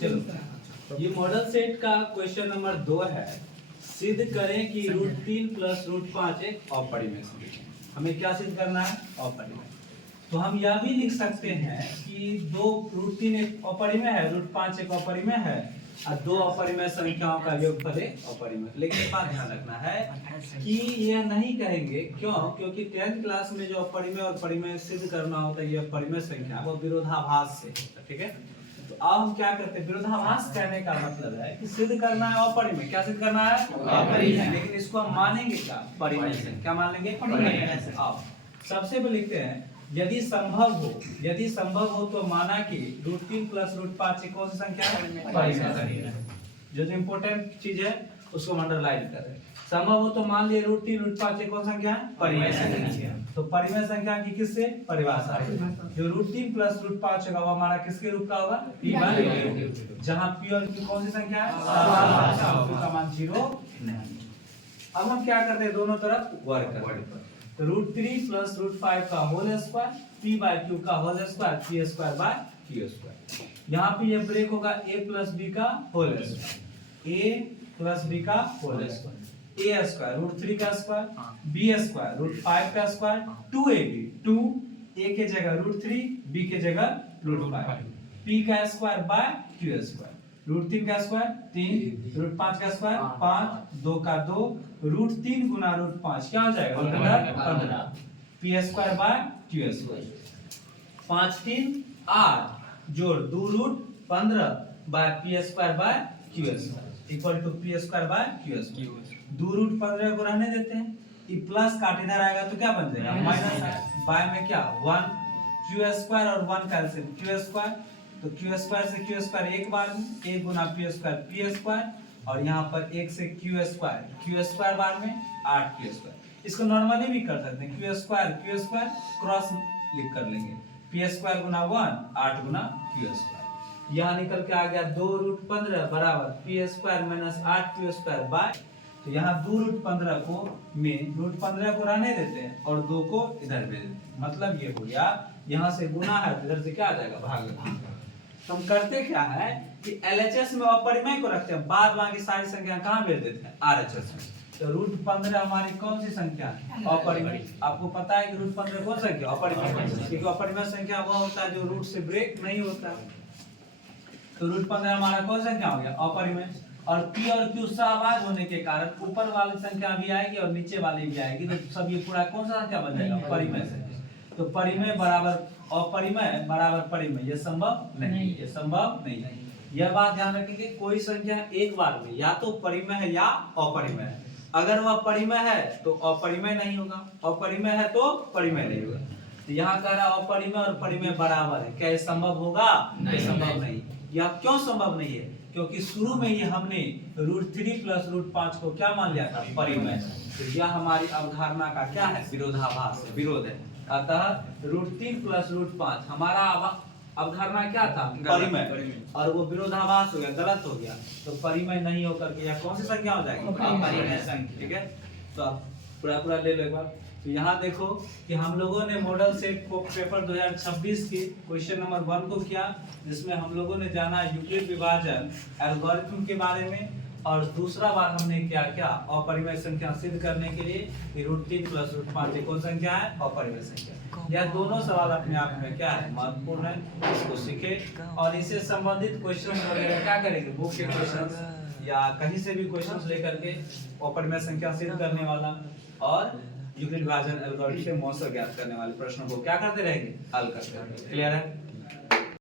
चलो, ये model set का क्वेश्चन नंबर 2 है। सिद्ध करें कि √3 + √5 एक अपरिमेय संख्या है। हमें क्या सिद्ध करना है? अपरिमेय। तो हम यह भी लिख सकते हैं कि √3 एक अपरिमेय है, √5 एक अपरिमेय है और दो अपरिमेय संख्याओं का योगफल एक अपरिमेय। लेकिन एक बात ध्यान रखना है कि यह नहीं कहेंगे, क्यों? क्योंकि 10th क्लास में जो अपरिमेय और परिमेय सिद्ध करना होता है, ये अपरिमेय संख्या वो विरोधाभास से, ठीक है। तो अब हम क्या करते हैं, विरोधाभास कहने का मतलब है कि सिद्ध करना है अपरिमेय। क्या सिद्ध करना है? अपरिमेय। लेकिन इसको हम मानेंगे क्या? परिमेय से। क्या मान लेंगे? परिमेय से। अब सबसे पहले लिखते हैं, यदि संभव हो तो माना कि √3 + √5 कौन सी संख्या है? परिमेय संख्या। जो इम्पोर्टेंट चीज है उसको अंडरलाइन करें। संभव हो तो मान लिए √3 √5 कौन सा संख्या है? परिमेय संख्या। तो परिमेय संख्या की किससे परिभाषा है? जो √3 + √5 होगा वो हमारा किसके रूप का होगा? p/2। जहां p और q कौन सी संख्या है? का मान 0 नहीं। अब हम क्या करते हैं, दोनों तरफ वर्ग करते हैं। तो √3 + √5 का होल स्क्वायर, p/q का होल स्क्वायर, p² यहाँ पे ये ब्रेक होगा a + b का होल स्क्वायर, a + b का होल स्क्वायर, a² √3 का स्क्वायर, b² √5 का स्क्वायर, 2ab 2 a के जगह √3, b के जगह √5, p का स्क्वायर बाय q², √3 का स्क्वायर 3, √5 का स्क्वायर 5, 2 का 2, √3 गुना √5 क्या हो जाएगा? 15, p² बाय q², 5 3 8 जोड़ 2√15 by p² by q² equal to p² by q²। 2√15 को रहने देते हैं, ये प्लस काट इधर आएगा तो क्या बन जाएगा? माइनस। बाय में क्या? 1 q² और 1 कैंसिल, q², तो q² से q² एक बार में, 1 गुना p² और यहाँ पर 1 से q² बार में 8 q²। इसको नॉर्मली भी कर सकते हैं, q² क्रॉस लिख कर लेंगे, p² गुना 1 8 गुना q²। यहाँ निकल के आ गया 2√15 बराबर p² - 8 q² बाय, तो यहाँ 2√15 को में √15 को रहने देते हैं और 2 को इधर भेज देते हैं। मतलब ये हो गया, यहाँ से गुना है तो इधर से क्या आ जाएगा? भाग। तो हम करते क्या है कि LHS में अपरिमेय को रखते हैं, बाद बाकी सारी संख्या कहाँ भेज देते हैं? RHS में। तो √15 हमारी कौन सी संख्या है? अपरिमेय। आपको पता है कि √15 कौन सा संख्या? अपरिमेय। क्योंकि अपरिमेय संख्या वह होता है जो रूट से ब्रेक नहीं होता। तो √15 हमारा कौन सा संख्या हो गया? अपरिमेय। और p और q सहभाग होने के कारण ऊपर वाली संख्या भी आएगी और नीचे वाली भी आएगी, तो सब ये पूरा कौन सा संख्या बन जाएगा? परिमेय संख्या। तो परिमेय बराबर अपरिमेय बराबर परिमेय, ये संभव नहीं, ये संभव नहीं है। यह बात ध्यान रखेंगे, कोई संख्या एक बार में या तो परिमेय है या अपरिमेय है। अगर वह परिमेय है तो अपरिमेय नहीं होगा, अपरिमेय है तो परिमेय नहीं होगा। तो यहाँ कह रहा अपरिमेय और परिमेय बराबर है, क्या ये संभव होगा? नहीं, संभव नहीं। यह क्यों संभव नहीं है? क्योंकि शुरू में ही हमने √3 + √5 को क्या मान लिया था? परिमेय। तो यह हमारी अवधारणा का क्या है? विरोधाभास है, विरोध है। अतः √3 + √5 हमारा अवधारणा क्या था? परिमेय, और वो विरोधाभास हो गया, गलत हो गया। तो परिमेय नहीं होकर के यह कौन सी संख्या हो जाएगी? अपरिमेय संख्या। ठीक है, तो आप पूरा ले लो एक बार। तो यहाँ देखो कि हम लोगों ने मॉडल सेट को पेपर 2026 के क्वेश्चन नंबर 1 को किया, जिसमें हम लोगों ने जाना यूक्लिड विभाजन एल्गोरिथम के बारे में, और दूसरा बार हमने क्या अपरिमेय संख्या सिद्ध करने के लिए √3 + √5 कौन संख्या है? अपरिमेय संख्या। यह दोनों सवाल अपने आप में क्या है? महत्वपूर्ण है, इसको सीखे और इससे संबंधित क्वेश्चन वगैरह क्या करेंगे? बुक के क्वेश्चन या कहीं से भी क्वेश्चन लेकर के अपरिमेय संख्या सिद्ध करने वाला और यूक्लिड विभाजन एल्गोरिथम से मौसा ज्ञात करने वाले प्रश्नों को क्या करते रहेंगे? हल करते रहेंगे। क्लियर है?